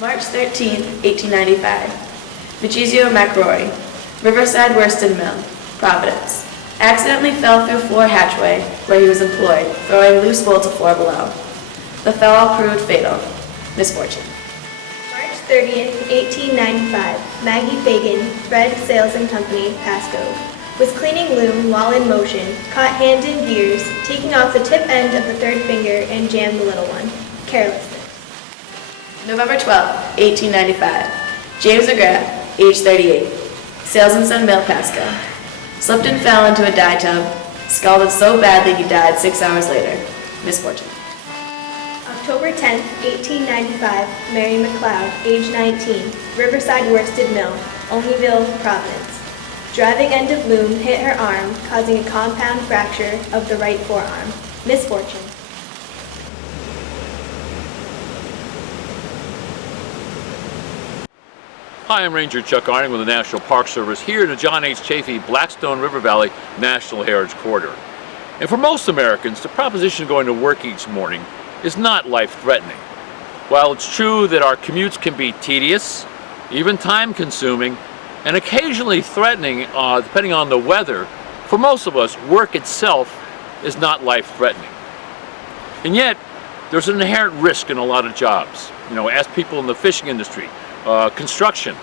March 13, 1895. Machisio McRory, Riverside Worsted Mill, Providence. Accidentally fell through floor hatchway where he was employed, throwing loose wool to floor below. The fall proved fatal. Misfortune. March 30th, 1895. Maggie Fagan, Thread Sales and Company, Pasco, was cleaning loom while in motion, caught hand in gears, taking off the tip end of the third finger and jammed the little one. Carelessness. November 12, 1895. James McGrath, age 38, Sales and Son Mill, Pasco. Slipped and fell into a dye tub, scalded so badly he died 6 hours later. Misfortune. October 10, 1895. Mary McLeod, age 19, Riverside Worsted Mill, Olneyville, Providence. Driving end of loom hit her arm, causing a compound fracture of the right forearm. Misfortune. Hi, I'm Ranger Chuck Arning with the National Park Service here in the John H. Chafee Blackstone River Valley National Heritage Corridor. And for most Americans, the proposition of going to work each morning is not life-threatening. While it's true that our commutes can be tedious, even time-consuming, and occasionally threatening depending on the weather, for most of us, work itself is not life-threatening. And yet, there's an inherent risk in a lot of jobs. You know, ask people in the fishing industry, construction,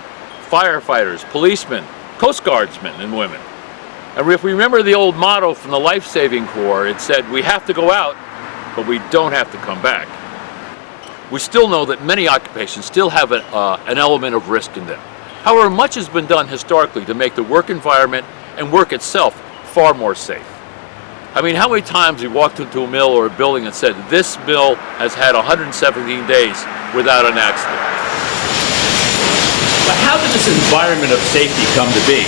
firefighters, policemen, Coast Guardsmen and women. And if we remember the old motto from the Life-Saving Corps, it said, we have to go out, but we don't have to come back. We still know that many occupations still have an element of risk in them. However, much has been done historically to make the work environment and work itself far more safe. I mean, how many times we walked into a mill or a building and said, this mill has had 117 days without an accident. But how did this environment of safety come to be?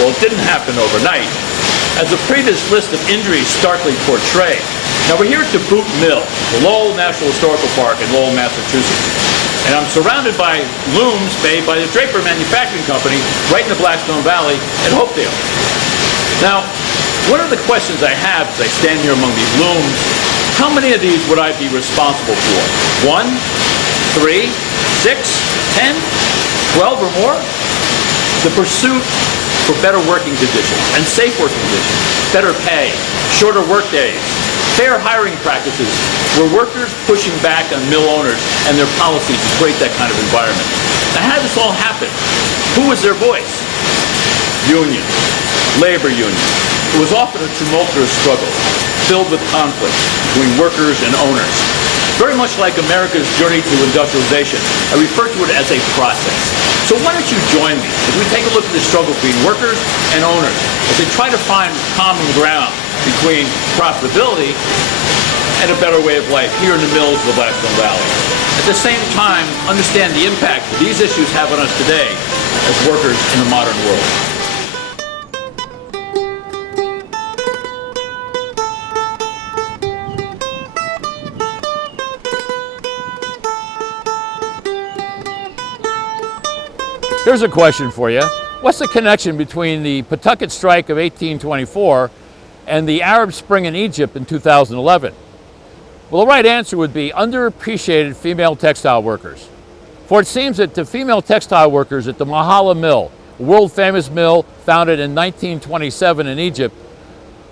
Well, it didn't happen overnight, as the previous list of injuries starkly portray. Now we're here at the Boot Mill, the Lowell National Historical Park in Lowell, Massachusetts. And I'm surrounded by looms made by the Draper Manufacturing Company right in the Blackstone Valley at Hopedale. Now, one of the questions I have as I stand here among these looms, how many of these would I be responsible for? 1, 3, 6, 10? 12 or more? The pursuit for better working conditions and safe working conditions, better pay, shorter work days, fair hiring practices, were workers pushing back on mill owners and their policies to create that kind of environment. Now, how did this all happen? Who was their voice? Unions, labor unions. It was often a tumultuous struggle, filled with conflict between workers and owners. Very much like America's journey to industrialization, I refer to it as a process. So why don't you join me as we take a look at the struggle between workers and owners as they try to find common ground between profitability and a better way of life here in the mills of the Blackstone Valley. At the same time, understand the impact that these issues have on us today as workers in the modern world. Here's a question for you. What's the connection between the Pawtucket Strike of 1824 and the Arab Spring in Egypt in 2011? Well, the right answer would be underappreciated female textile workers. For it seems that the female textile workers at the Mahala Mill, a world-famous mill founded in 1927 in Egypt,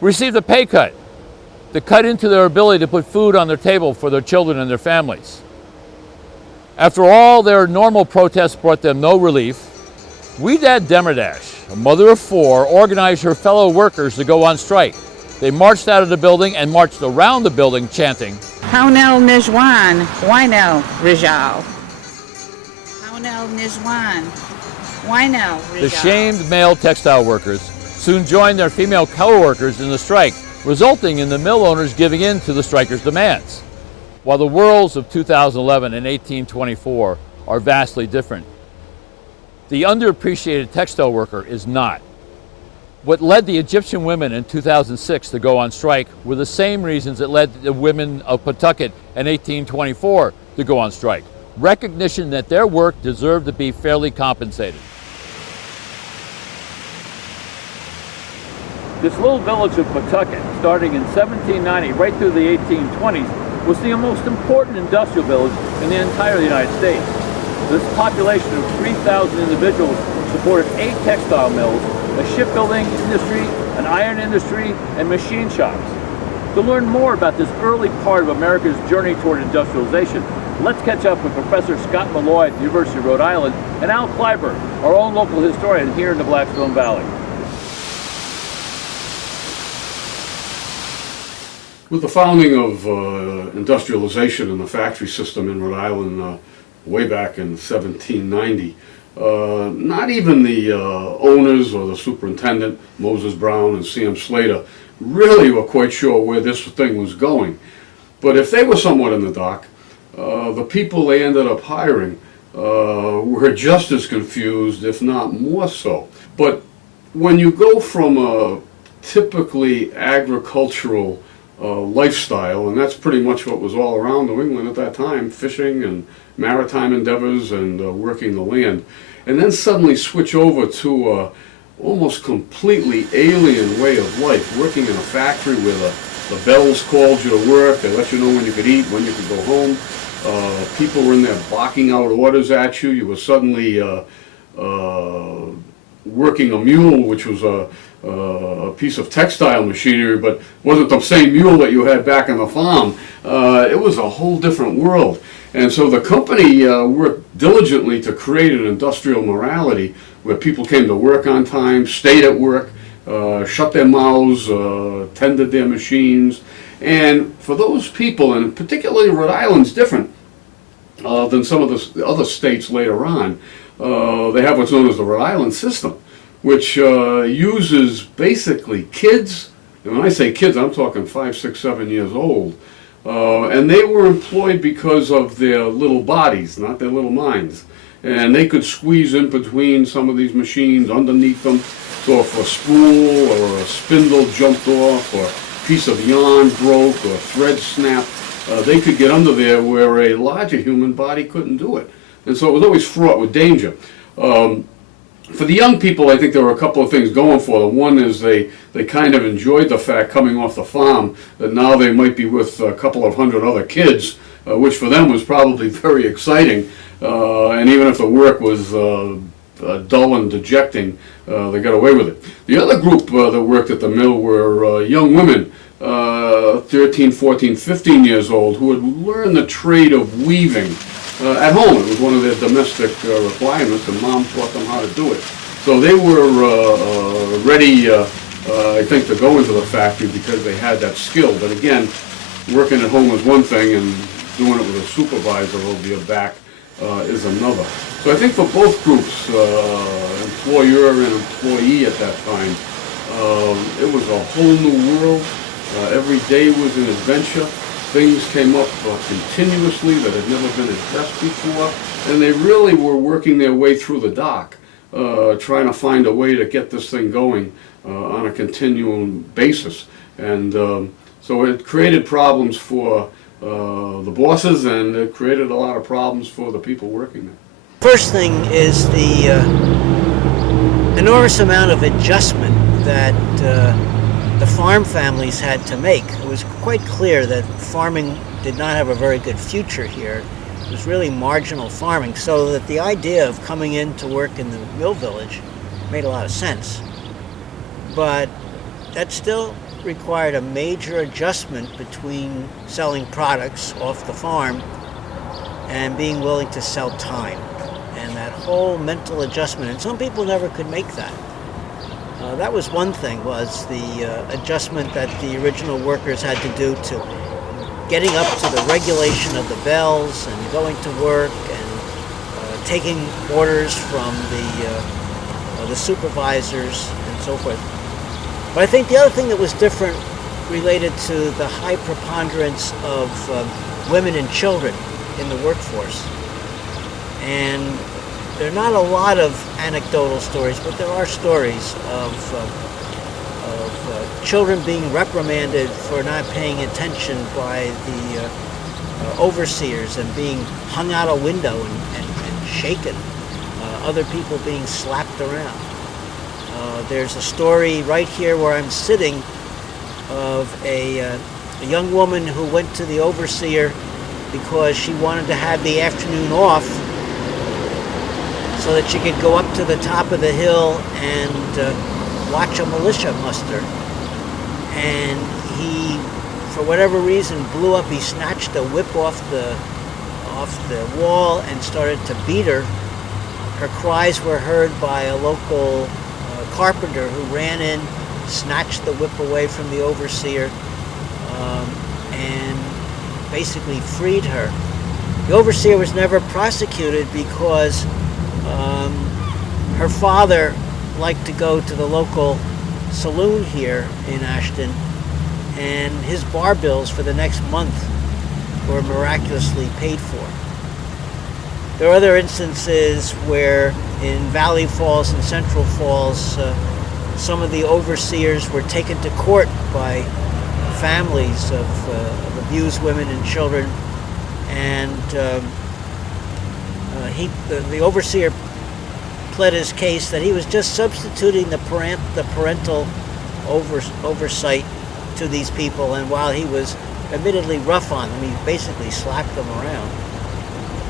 received a pay cut that cut into their ability to put food on their table for their children and their families. After all their normal protests brought them no relief, Weedad Demirdash, a mother of 4, organized her fellow workers to go on strike. They marched out of the building and marched around the building chanting, Haunel Nijwan, Wino Rijal. Haunel Nijwan, Wino Rijal. The shamed male textile workers soon joined their female co-workers in the strike, resulting in the mill owners giving in to the strikers' demands. While the worlds of 2011 and 1824 are vastly different, the underappreciated textile worker is not. What led the Egyptian women in 2006 to go on strike were the same reasons that led the women of Pawtucket in 1824 to go on strike. Recognition that their work deserved to be fairly compensated. This little village of Pawtucket, starting in 1790 right through the 1820s, was the most important industrial village in the entire United States. This population of 3,000 individuals supported 8 textile mills, a shipbuilding industry, an iron industry, and machine shops. To learn more about this early part of America's journey toward industrialization, let's catch up with Professor Scott Molloy at the University of Rhode Island and Al Klyberg, our own local historian here in the Blackstone Valley. With the founding of industrialization in the factory system in Rhode Island way back in 1790, not even the owners or the superintendent, Moses Brown and C.M. Slater, really were quite sure where this thing was going. But if they were somewhat in the dark, the people they ended up hiring were just as confused, if not more so. But when you go from a typically agricultural lifestyle, and that's pretty much what was all around New England at that time, fishing and maritime endeavors and working the land, and then suddenly switch over to a almost completely alien way of life, working in a factory where the bells called you to work, they let you know when you could eat, when you could go home. People were in there barking out orders at you. You were suddenly working a mule, which was a piece of textile machinery, but wasn't the same mule that you had back on the farm. It was a whole different world. And so the company worked diligently to create an industrial morality where people came to work on time, stayed at work, shut their mouths, tended their machines. And for those people, and particularly Rhode Island's different than some of the other states later on, they have what's known as the Rhode Island system, which uses basically kids, and when I say kids, I'm talking 5, 6, 7 years old, and they were employed because of their little bodies, not their little minds. And they could squeeze in between some of these machines, underneath them. So if a spool or a spindle jumped off, or a piece of yarn broke, or a thread snapped, they could get under there where a larger human body couldn't do it. And so it was always fraught with danger. For the young people, I think there were a couple of things going for them. One is they kind of enjoyed the fact, coming off the farm, that now they might be with a couple of hundred other kids, which for them was probably very exciting. And even if the work was dull and dejecting, they got away with it. The other group that worked at the mill were young women, 13, 14, 15 years old, who had learned the trade of weaving at home. It was one of their domestic requirements, and mom taught them how to do it. So they were ready, I think, to go into the factory because they had that skill. But again, working at home is one thing, and doing it with a supervisor over your back is another. So I think for both groups, employer and employee at that time, it was a whole new world. Every day was an adventure. Things came up continuously that had never been addressed before, and they really were working their way through the dark, trying to find a way to get this thing going on a continuum basis. And so it created problems for the bosses, and it created a lot of problems for the people working there. First thing is the enormous amount of adjustment that the farm families had to make. It was quite clear that farming did not have a very good future here. It was really marginal farming, so that the idea of coming in to work in the mill village made a lot of sense. But that still required a major adjustment between selling products off the farm and being willing to sell time. And that whole mental adjustment, and some people never could make that. That was one thing, was the adjustment that the original workers had to do to getting up to the regulation of the bells and going to work and taking orders from the supervisors and so forth. But I think the other thing that was different related to the high preponderance of women and children in the workforce. And there are not a lot of anecdotal stories, but there are stories of children being reprimanded for not paying attention by the overseers and being hung out a window and shaken. Other people being slapped around. There's a story right here where I'm sitting of a young woman who went to the overseer because she wanted to have the afternoon off so that she could go up to the top of the hill and watch a militia muster. And he, for whatever reason, blew up. He snatched a whip off the wall and started to beat her. Her cries were heard by a local carpenter who ran in, snatched the whip away from the overseer, and basically freed her. The overseer was never prosecuted because her father liked to go to the local saloon here in Ashton, and his bar bills for the next month were miraculously paid for. There are other instances where in Valley Falls and Central Falls, some of the overseers were taken to court by families of abused women and children, and the overseer pled his case that he was just substituting the parental oversight to these people, and while he was admittedly rough on them, he basically slapped them around.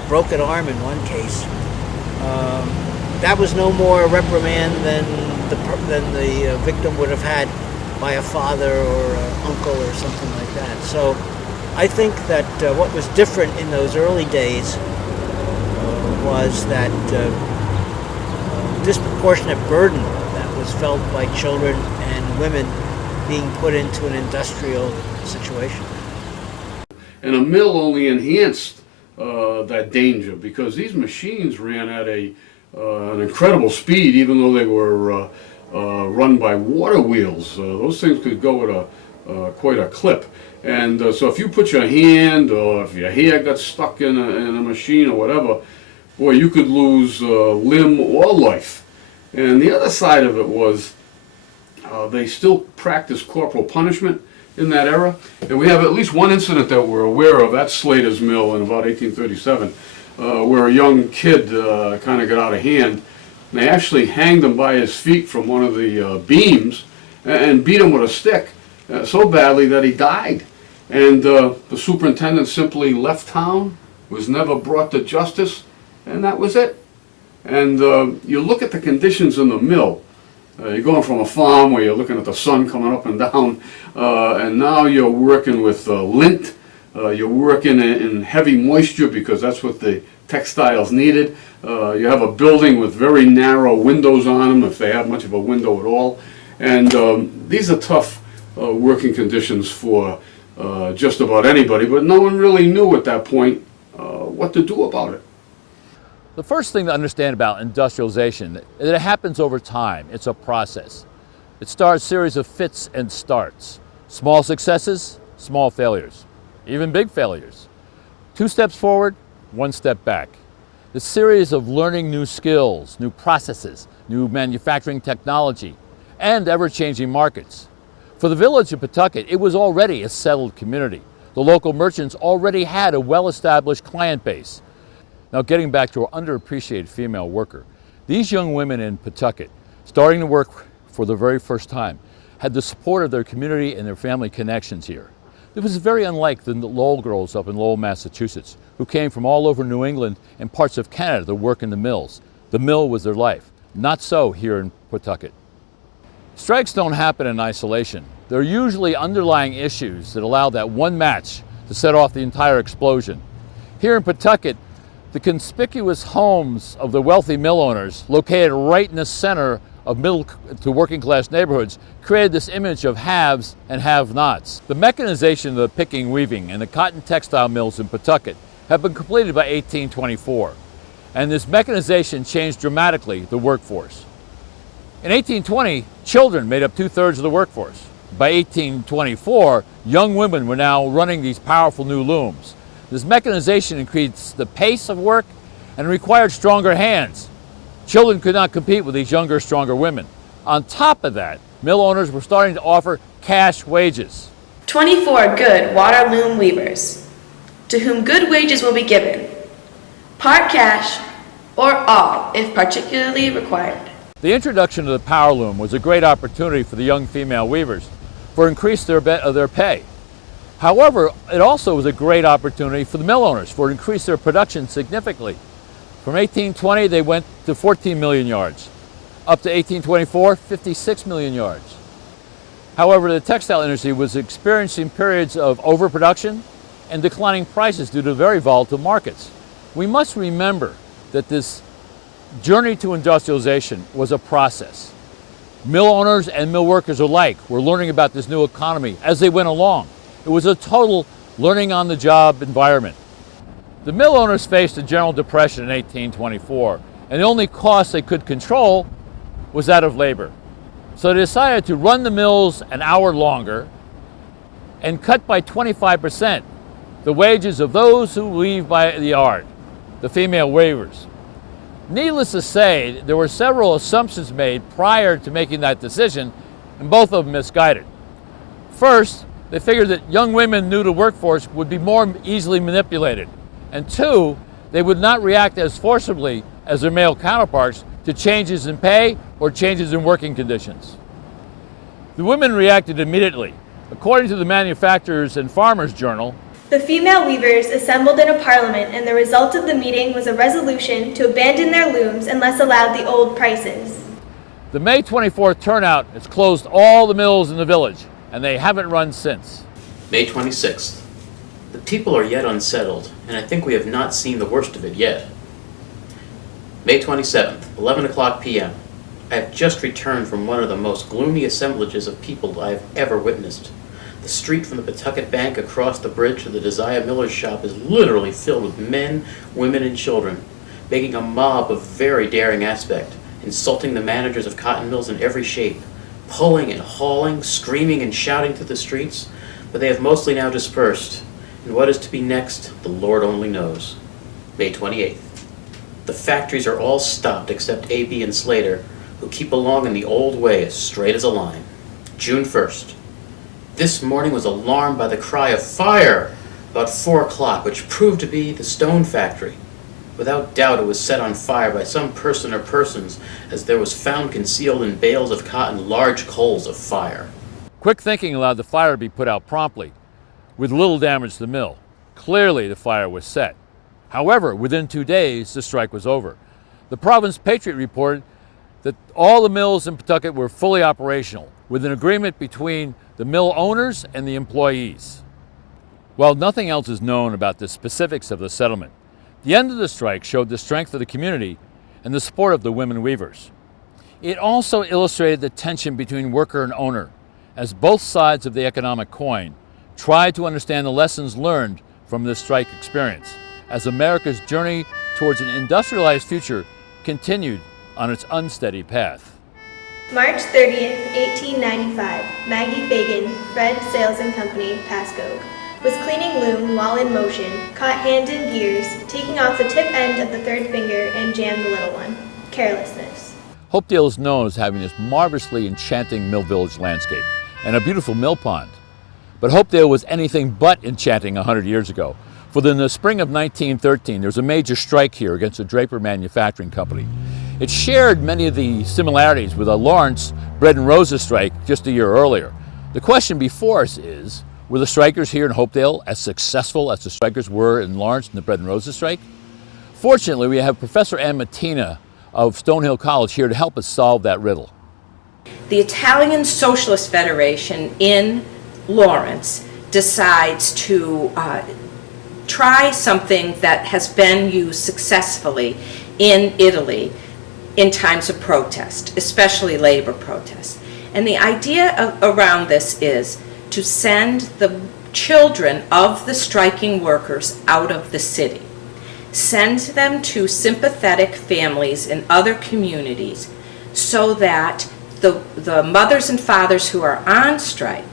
Broke an arm in one case. That was no more a reprimand than the victim would have had by a father or an uncle or something like that. So I think that what was different in those early days was that disproportionate burden that was felt by children and women being put into an industrial situation. And a mill only enhanced that danger, because these machines ran at an incredible speed, even though they were run by water wheels. Those things could go at quite a clip. And so if you put your hand, or if your hair got stuck in a machine or whatever, boy, you could lose limb or life. And the other side of it was they still practiced corporal punishment in that era. And we have at least one incident that we're aware of at Slater's Mill in about 1837, where a young kid kind of got out of hand. And they actually hanged him by his feet from one of the beams and beat him with a stick so badly that he died. And the superintendent simply left town, was never brought to justice, and that was it. And you look at the conditions in the mill. You're going from a farm where you're looking at the sun coming up and down, and now you're working with lint. You're working in heavy moisture because that's what the textiles needed. You have a building with very narrow windows on them, if they have much of a window at all. And these are tough working conditions for just about anybody, but no one really knew at that point what to do about it. The first thing to understand about industrialization is that it happens over time. It's a process. It starts a series of fits and starts. Small successes, small failures, even big failures. 2 steps forward, 1 step back. The series of learning new skills, new processes, new manufacturing technology, and ever-changing markets. For the village of Pawtucket, it was already a settled community. The local merchants already had a well-established client base. Now, getting back to our underappreciated female worker, these young women in Pawtucket, starting to work for the very first time, had the support of their community and their family connections here. It was very unlike the Lowell girls up in Lowell, Massachusetts, who came from all over New England and parts of Canada to work in the mills. The mill was their life. Not so here in Pawtucket. Strikes don't happen in isolation. There are usually underlying issues that allow that one match to set off the entire explosion. Here in Pawtucket, the conspicuous homes of the wealthy mill owners, located right in the center of middle to working class neighborhoods, created this image of haves and have-nots. The mechanization of the picking, weaving, and the cotton textile mills in Pawtucket have been completed by 1824, and this mechanization changed dramatically the workforce. In 1820, children made up 2/3 of the workforce. By 1824, young women were now running these powerful new looms. This mechanization increased the pace of work and required stronger hands. Children could not compete with these younger, stronger women. On top of that, mill owners were starting to offer cash wages. 24 good water loom weavers, to whom good wages will be given, part cash or all if particularly required. The introduction of the power loom was a great opportunity for the young female weavers for increase their pay. However, it also was a great opportunity for the mill owners for increase their production significantly. From 1820, they went to 14 million yards. Up to 1824, 56 million yards. However, the textile industry was experiencing periods of overproduction and declining prices due to very volatile markets. We must remember that this journey to industrialization was a process. Mill owners and mill workers alike were learning about this new economy as they went along. It was a total learning on the job environment. The mill owners faced a general depression in 1824, and the only cost they could control was that of labor. So they decided to run the mills an hour longer and cut by 25% the wages of those who leave by the yard, the female weavers. Needless to say, there were several assumptions made prior to making that decision, and both of them misguided. First, they figured that young women new to workforce would be more easily manipulated. And two, they would not react as forcibly as their male counterparts to changes in pay or changes in working conditions. The women reacted immediately. According to the Manufacturers and Farmers Journal, the female weavers assembled in a parliament, and the result of the meeting was a resolution to abandon their looms unless allowed the old prices. the May 24th turnout has closed all the mills in the village, and they haven't run since. May 26th. The people are yet unsettled, and I think we have not seen the worst of it yet. May 27th, 11 o'clock p.m. I have just returned from one of the most gloomy assemblages of people I have ever witnessed. The street from the Pawtucket Bank across the bridge to the Desire Miller's shop is literally filled with men, women, and children, making a mob of very daring aspect, insulting the managers of cotton mills in every shape, pulling and hauling, screaming and shouting through the streets, but they have mostly now dispersed, and what is to be next, the Lord only knows. May 28th. The factories are all stopped except A.B. and Slater, who keep along in the old way as straight as a line. June 1st. This morning was alarmed by the cry of fire about 4 o'clock, which proved to be the stone factory. Without doubt it was set on fire by some person or persons, as there was found concealed in bales of cotton large coals of fire. Quick thinking allowed the fire to be put out promptly, with little damage to the mill. Clearly the fire was set. However, within 2 days, the strike was over. The Providence Patriot reported that all the mills in Pawtucket were fully operational, with an agreement between the mill owners and the employees. While nothing else is known about the specifics of the settlement, the end of the strike showed the strength of the community and the support of the women weavers. It also illustrated the tension between worker and owner, as both sides of the economic coin tried to understand the lessons learned from this strike experience, as America's journey towards an industrialized future continued on its unsteady path. March 30th, 1895, Maggie Fagan, Fred Sales and Company, Pasco, was cleaning loom while in motion, caught hand in gears, taking off the tip end of the third finger and jammed the little one. Carelessness. Hopedale is known as having this marvelously enchanting mill village landscape and a beautiful mill pond. But Hopedale was anything but enchanting 100 years ago. For in the spring of 1913, there was a major strike here against the Draper Manufacturing Company. It shared many of the similarities with the Lawrence Bread and Roses strike just a year earlier. The question before us is, were the strikers here in Hopedale as successful as the strikers were in Lawrence in the Bread and Roses strike? Fortunately, we have Professor Anne Mattina of Stonehill College here to help us solve that riddle. The Italian Socialist Federation in Lawrence decides to try something that has been used successfully in Italy in times of protest, especially labor protests. And the idea around this is to send the children of the striking workers out of the city, send them to sympathetic families in other communities so that the mothers and fathers who are on strike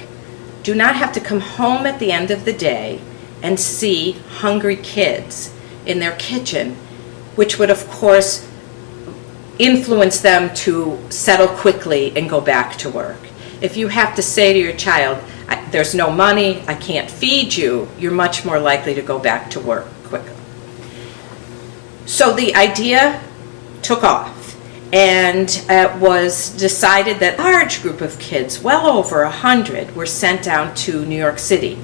do not have to come home at the end of the day and see hungry kids in their kitchen, which would of course influence them to settle quickly and go back to work. If you have to say to your child, there's no money, I can't feed you, you're much more likely to go back to work quicker. So the idea took off, and it was decided that a large group of kids, well over 100, were sent down to New York City,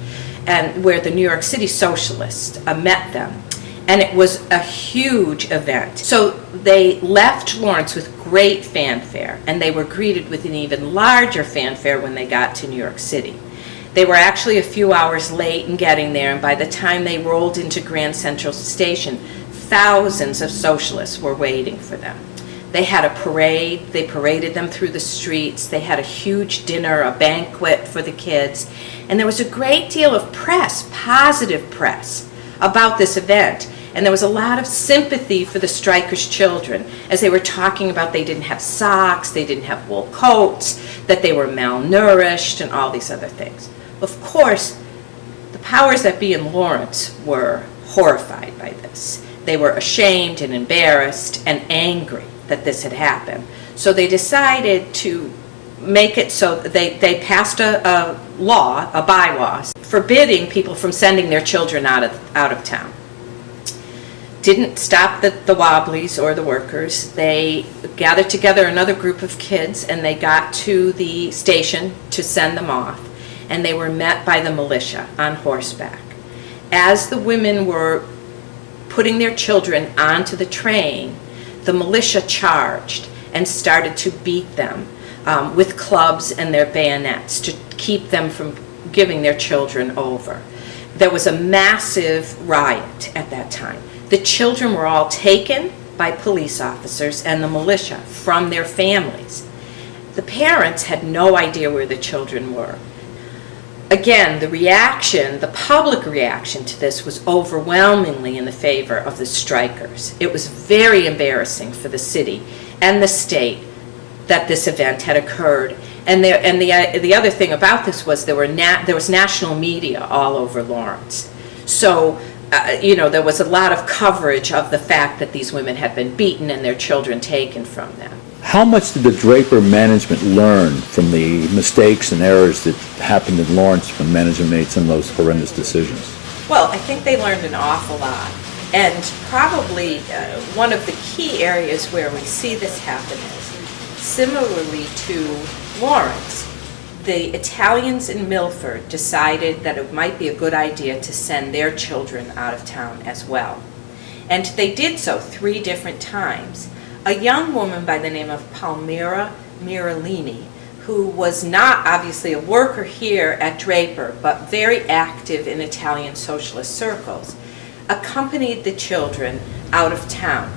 and where the New York City socialists met them. And it was a huge event. So they left Lawrence with great fanfare, and they were greeted with an even larger fanfare when they got to New York City. They were actually a few hours late in getting there, and by the time they rolled into Grand Central Station, thousands of socialists were waiting for them. They had a parade, they paraded them through the streets, they had a huge dinner, a banquet for the kids, and there was a great deal of press, positive press, about this event. And there was a lot of sympathy for the strikers' children as they were talking about they didn't have socks, they didn't have wool coats, that they were malnourished, and all these other things. Of course, the powers that be in Lawrence were horrified by this. They were ashamed and embarrassed and angry that this had happened. So they decided to make it so they passed a law, a bylaw, forbidding people from sending their children out of town. Didn't stop the Wobblies or the workers. They gathered together another group of kids and they got to the station to send them off. And they were met by the militia on horseback. As the women were putting their children onto the train, the militia charged and started to beat them with clubs and their bayonets to keep them from giving their children over. There was a massive riot at that time. The children were all taken by police officers and the militia from their families. The parents had no idea where the children were. Again, the reaction, the public reaction to this was overwhelmingly in the favor of the strikers. It was very embarrassing for the city and the state that this event had occurred. And the other thing about this was there was national media all over Lawrence. So, there was a lot of coverage of the fact that these women had been beaten and their children taken from them. How much did the Draper management learn from the mistakes and errors that happened in Lawrence when management made some of those horrendous decisions? Well, I think they learned an awful lot. And probably one of the key areas where we see this happen is, similarly to Lawrence, the Italians in Milford decided that it might be a good idea to send their children out of town as well. And they did so 3 different times. A young woman by the name of Palmira Miralini, who was not obviously a worker here at Draper, but very active in Italian socialist circles, accompanied the children out of town.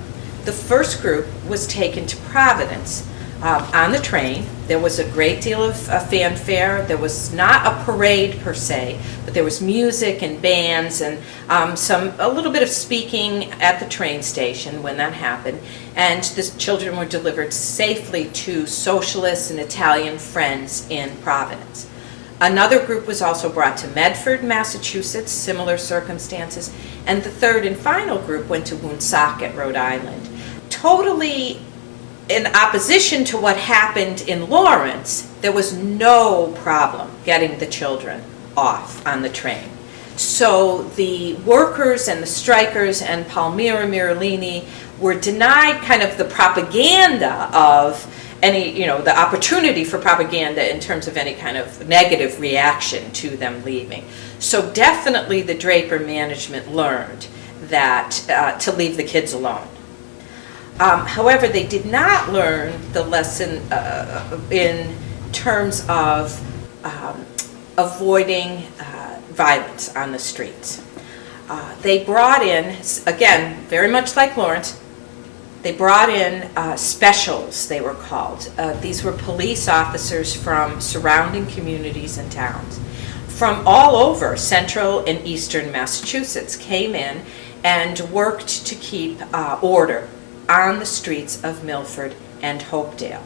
The first group was taken to Providence on the train. There was a great deal of fanfare. There was not a parade per se, but there was music and bands and a little bit of speaking at the train station when that happened. And the children were delivered safely to socialists and Italian friends in Providence. Another group was also brought to Medford, Massachusetts, similar circumstances. And the third and final group went to Woonsocket, Rhode Island. Totally in opposition to what happened in Lawrence, there was no problem getting the children off on the train. So the workers and the strikers and Palmira Miralini were denied kind of the propaganda of any, the opportunity for propaganda in terms of any kind of negative reaction to them leaving. So definitely the Draper management learned that to leave the kids alone. However, they did not learn the lesson in terms of avoiding violence on the streets. They brought in, again, very much like Lawrence, they brought in specials, they were called. These were police officers from surrounding communities and towns. From all over central and eastern Massachusetts came in and worked to keep order on the streets of Milford and Hopedale.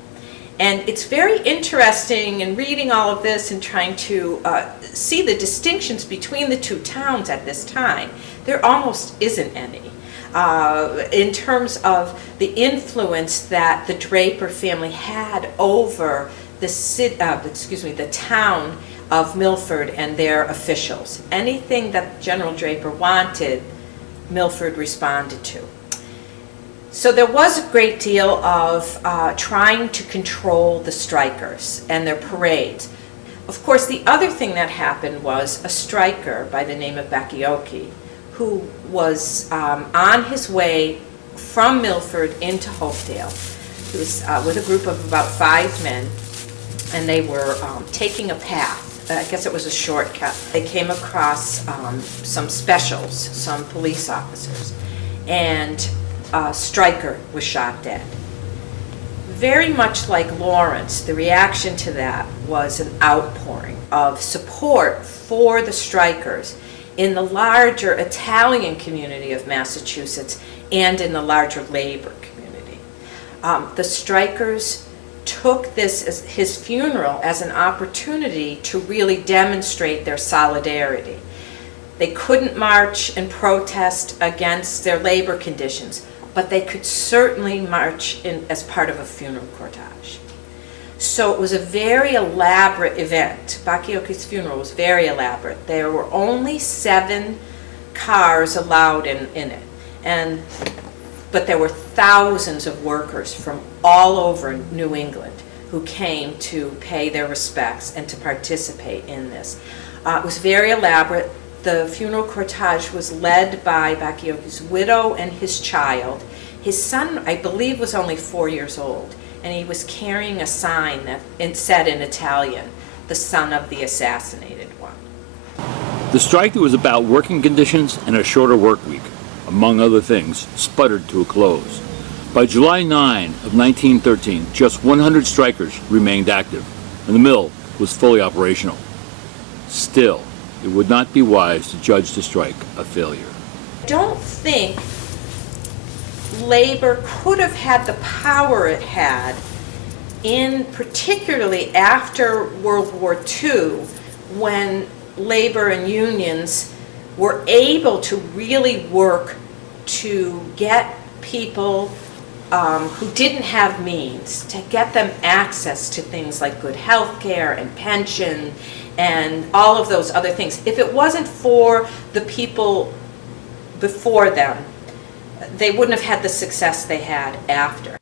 And it's very interesting in reading all of this and trying to see the distinctions between the 2 towns at this time. There almost isn't any. In terms of the influence that the Draper family had over the town of Milford and their officials. Anything that General Draper wanted, Milford responded to. So there was a great deal of trying to control the strikers and their parades. Of course, the other thing that happened was a striker by the name of Bakioki who was on his way from Milford into Hopedale. He was with a group of about 5 men, and they were taking a path. I guess it was a shortcut. They came across some specials, some police officers, and a striker was shot dead. Very much like Lawrence, the reaction to that was an outpouring of support for the strikers in the larger Italian community of Massachusetts and in the larger labor community. The strikers took his funeral as an opportunity to really demonstrate their solidarity. They couldn't march and protest against their labor conditions, but they could certainly march as part of a funeral cortege. So it was a very elaborate event. Bakayuki's funeral was very elaborate. There were only 7 cars allowed in it, but there were thousands of workers from all over New England who came to pay their respects and to participate in this. It was very elaborate. The funeral cortege was led by Bakayuki's widow and his child. His son, I believe, was only 4 years old, and he was carrying a sign that said in Italian, "The son of the assassinated one." The strike that was about working conditions and a shorter work week, among other things, sputtered to a close. By July 9 of 1913, just 100 strikers remained active, and the mill was fully operational. Still, it would not be wise to judge the strike a failure. I don't think labor could have had the power it had particularly after World War II, when labor and unions were able to really work to get people who didn't have means, to get them access to things like good health care and pension and all of those other things. If it wasn't for the people before them, they wouldn't have had the success they had after.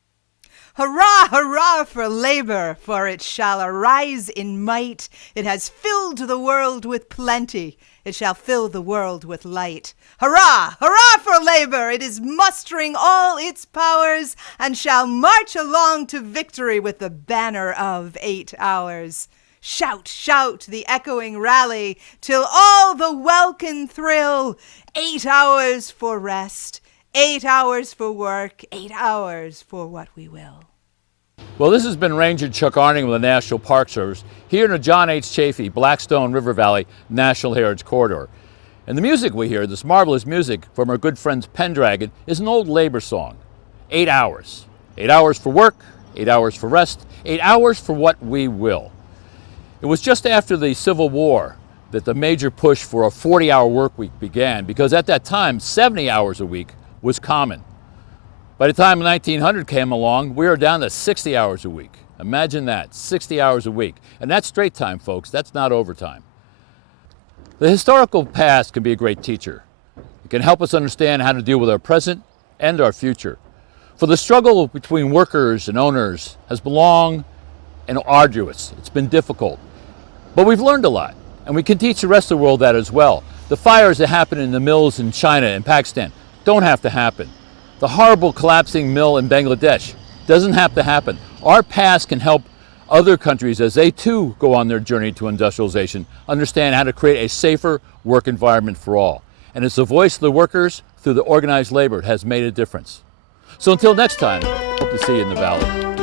Hurrah, hurrah for labor, for it shall arise in might. It has filled the world with plenty. It shall fill the world with light. Hurrah, hurrah for labor. It is mustering all its powers and shall march along to victory with the banner of 8 hours. Shout, shout the echoing rally till all the welkin thrill. 8 hours for rest, 8 hours for work, 8 hours for what we will. Well, this has been Ranger Chuck Arning with the National Park Service here in the John H. Chafee Blackstone River Valley National Heritage Corridor. And the music we hear, this marvelous music from our good friends Pendragon, is an old labor song. 8 hours. 8 hours for work, 8 hours for rest, 8 hours for what we will. It was just after the Civil War that the major push for a 40-hour work week began, because at that time, 70 hours a week was common. By the time 1900 came along, we were down to 60 hours a week. Imagine that, 60 hours a week. And that's straight time, folks. That's not overtime. The historical past can be a great teacher. It can help us understand how to deal with our present and our future. For the struggle between workers and owners has been long and arduous. It's been difficult. But we've learned a lot, and we can teach the rest of the world that as well. The fires that happen in the mills in China and Pakistan don't have to happen. The horrible collapsing mill in Bangladesh doesn't have to happen. Our past can help other countries, as they too go on their journey to industrialization, understand how to create a safer work environment for all. And it's the voice of the workers through the organized labor that has made a difference. So until next time, hope to see you in the valley.